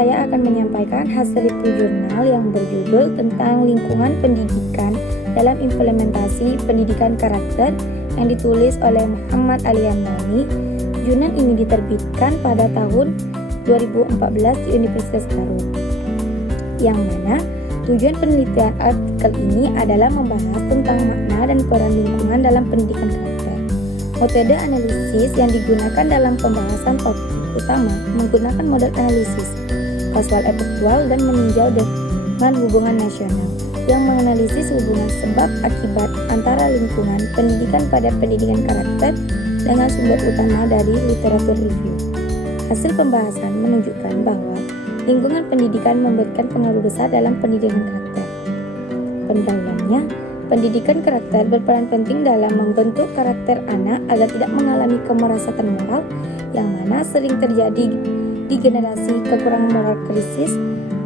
saya akan menyampaikan hasil review jurnal yang berjudul tentang lingkungan pendidikan dalam implementasi pendidikan karakter yang ditulis oleh Muhammad Ali Amrani. Jurnal ini diterbitkan pada tahun 2014 di Universitas Garut, yang mana tujuan penelitian artikel ini adalah membahas tentang makna dan peran lingkungan dalam pendidikan karakter. Metode analisis yang digunakan dalam pembahasan topik utama menggunakan model analisis kausal efektual dan meninjau dengan hubungan nasional yang menganalisis hubungan sebab akibat antara lingkungan pendidikan pada pendidikan karakter dengan sumber utama dari literatur review. Hasil pembahasan menunjukkan bahwa lingkungan pendidikan memberikan pengaruh besar dalam pendidikan karakter. Pendahuluannya, pendidikan karakter berperan penting dalam membentuk karakter anak agar tidak mengalami kemerosatan moral yang mana sering terjadi di generasi kekurangan moral krisis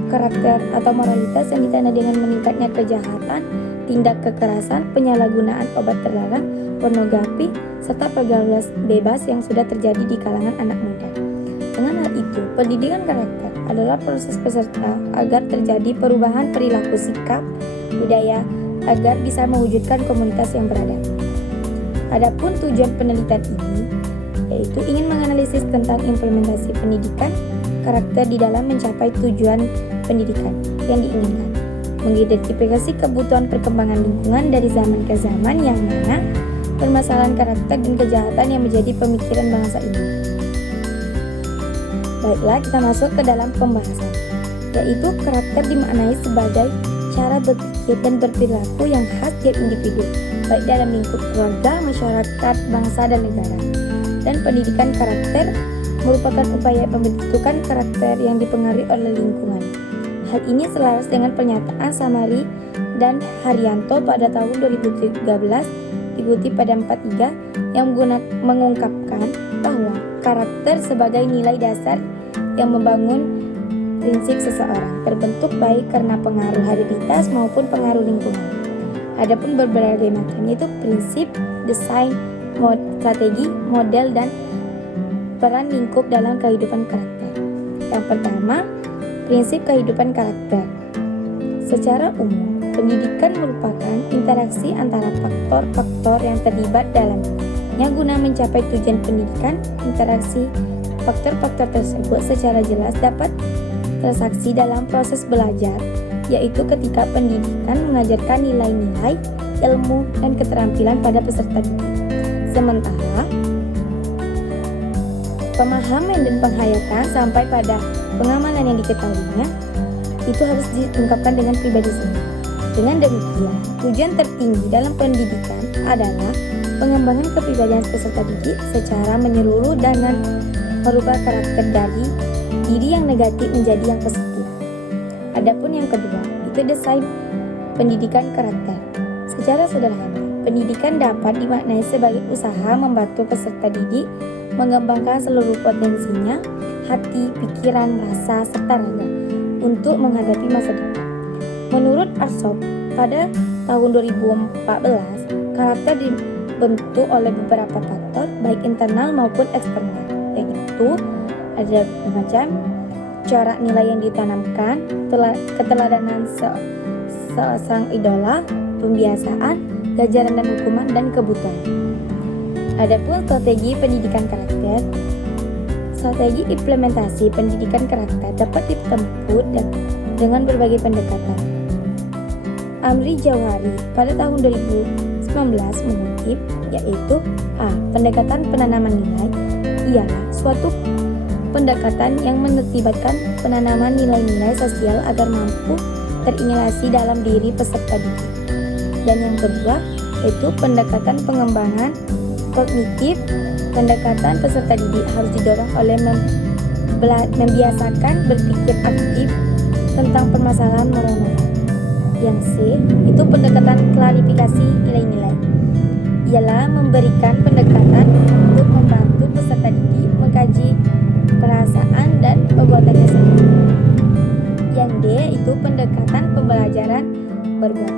karakter atau moralitas yang ditandai dengan meningkatnya kejahatan, tindak kekerasan, penyalahgunaan obat terlarang, pornografi, serta pergaulan bebas yang sudah terjadi di kalangan anak muda. Dengan hal itu, pendidikan karakter adalah proses peserta agar terjadi perubahan perilaku sikap, budaya, agar bisa mewujudkan komunitas yang beradab. Adapun tujuan penelitian ini yaitu ingin menganalisis tentang implementasi pendidikan karakter di dalam mencapai tujuan pendidikan yang diinginkan, mengidentifikasi kebutuhan perkembangan lingkungan dari zaman ke zaman yang mana permasalahan karakter dan kejahatan yang menjadi pemikiran bangsa ini. Baiklah, kita masuk ke dalam pembahasan, yaitu karakter dimaknai sebagai cara berpikir dan berperilaku yang khas tiap individu, baik dalam lingkup keluarga, masyarakat, bangsa, dan negara. Dan pendidikan karakter merupakan upaya pembentukan karakter yang dipengaruhi oleh lingkungan. Hal ini selaras dengan pernyataan Samari dan Haryanto pada tahun 2013 dikutip pada 43 yang mengungkapkan bahwa karakter sebagai nilai dasar yang membangun prinsip seseorang terbentuk baik karena pengaruh hereditasi maupun pengaruh lingkungan. Adapun berbagai macam itu prinsip, desain, strategi, model, dan peran lingkup dalam kehidupan karakter. Yang pertama, prinsip kehidupan karakter. Secara umum, pendidikan merupakan interaksi antara faktor-faktor yang terlibat dalamnya guna mencapai tujuan pendidikan. Interaksi faktor-faktor tersebut secara jelas dapat tersaksi dalam proses belajar, yaitu ketika pendidikan mengajarkan nilai-nilai, ilmu, dan keterampilan pada peserta didik. Sementara pemahaman dan penghayatan sampai pada pengamalan yang diketahuinya itu harus diungkapkan dengan pribadi sendiri. Dengan demikian, tujuan tertinggi dalam pendidikan adalah pengembangan kepribadian peserta didik secara menyeluruh dengan merubah karakter dari diri yang negatif menjadi yang positif. Adapun yang kedua, itu desain pendidikan karakter. Secara sederhana, pendidikan dapat dimaknai sebagai usaha membantu peserta didik mengembangkan seluruh potensinya, hati, pikiran, rasa, serta raga untuk menghadapi masa depan. Menurut Arsop, pada tahun 2014, karakter dibentuk oleh beberapa faktor, baik internal maupun eksternal, yaitu ada macam corak nilai yang ditanamkan, keteladanan seorang idola, pembiasaan, ganjaran dan hukuman, dan kebutuhan. Adapun strategi pendidikan karakter, strategi implementasi pendidikan karakter dapat ditempuh dengan berbagai pendekatan. Amri Jawhari pada tahun 2019 mengutip, yaitu A. Pendekatan penanaman nilai ialah suatu pendekatan yang menertibatkan penanaman nilai-nilai sosial agar mampu terinilasi dalam diri peserta didik. Dan yang kedua, yaitu pendekatan pengembangan kognitif. Pendekatan peserta didik harus didorong oleh membiasakan berpikir aktif tentang permasalahan moral. Yang C, itu pendekatan klarifikasi nilai-nilai, ialah memberikan pendekatan untuk membantu peserta didik mengkaji perasaan dan perbuatannya sendiri. Yang D, itu pendekatan pembelajaran berbuat,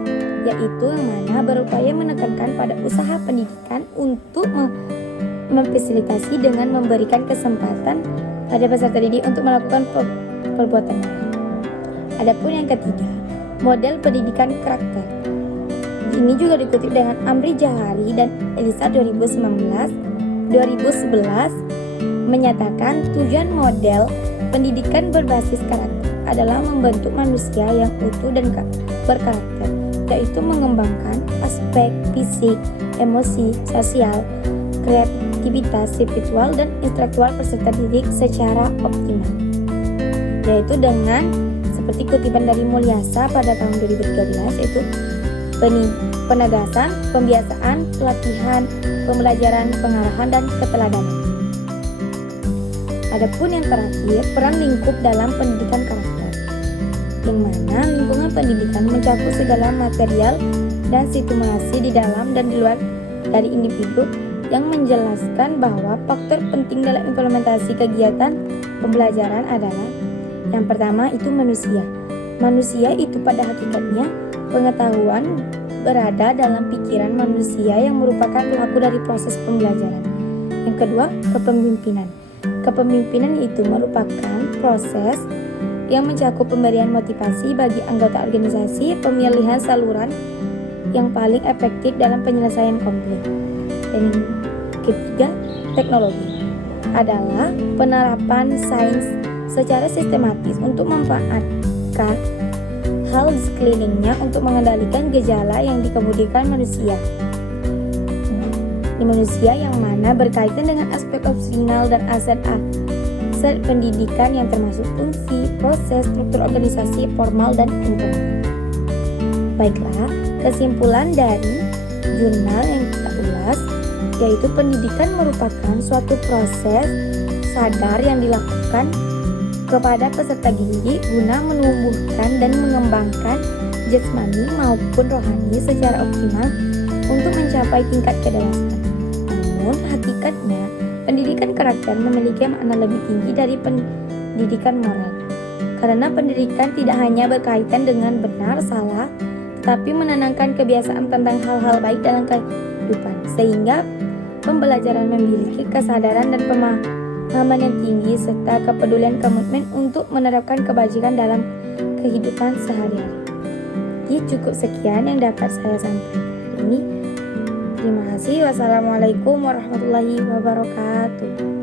yaitu yang mana berupaya menekankan pada usaha pendidikan untuk memfasilitasi dengan memberikan kesempatan pada peserta didik untuk melakukan perbuatan moral. Adapun yang ketiga, model pendidikan karakter. Ini juga dikutip dengan Amri Jahari dan Elisa 2011 menyatakan tujuan model pendidikan berbasis karakter adalah membentuk manusia yang utuh dan berkarakter, yaitu mengembangkan aspek fisik, emosi, sosial, kreativitas, spiritual, dan intelektual peserta didik secara optimal. Yaitu dengan seperti kutipan dari Mulyasa pada tahun 2013, yaitu penegasan, pembiasaan, pelatihan, pembelajaran, pengarahan, dan keteladanan. Adapun yang terakhir, peran lingkup dalam pendidikan karakter, yang mana lingkungan pendidikan mencakup segala material dan situasi di dalam dan di luar dari individu, yang menjelaskan bahwa faktor penting dalam implementasi kegiatan pembelajaran adalah yang pertama itu manusia. Manusia itu pada hakikatnya pengetahuan berada dalam pikiran manusia yang merupakan pelaku dari proses pembelajaran. Yang kedua, kepemimpinan. Kepemimpinan itu merupakan proses yang mencakup pemberian motivasi bagi anggota organisasi, pemilihan saluran yang paling efektif dalam penyelesaian konflik. Dan yang ketiga, teknologi adalah penerapan sains secara sistematis untuk memanfaatkan hal di sekelilingnya untuk mengendalikan gejala yang dikemudikan manusia. Di manusia yang mana berkaitan dengan aspek opsional dan aset pendidikan yang termasuk fungsi, proses, struktur organisasi formal dan informal. Baiklah, kesimpulan dari jurnal yang kita ulas yaitu pendidikan merupakan suatu proses sadar yang dilakukan kepada peserta didik guna menumbuhkan dan mengembangkan jasmani maupun rohani secara optimal untuk mencapai tingkat kedewasaan. Namun hakikatnya pendidikan karakter memiliki makna lebih tinggi dari pendidikan moral. Karena pendidikan tidak hanya berkaitan dengan benar salah, tetapi menanamkan kebiasaan tentang hal-hal baik dalam kehidupan, sehingga pembelajaran memiliki kesadaran dan pemahaman yang tinggi serta kepedulian komitmen untuk menerapkan kebajikan dalam kehidupan sehari-hari. Jadi cukup sekian yang dapat saya sampaikan hari ini. Terima kasih. Wassalamualaikum warahmatullahi wabarakatuh.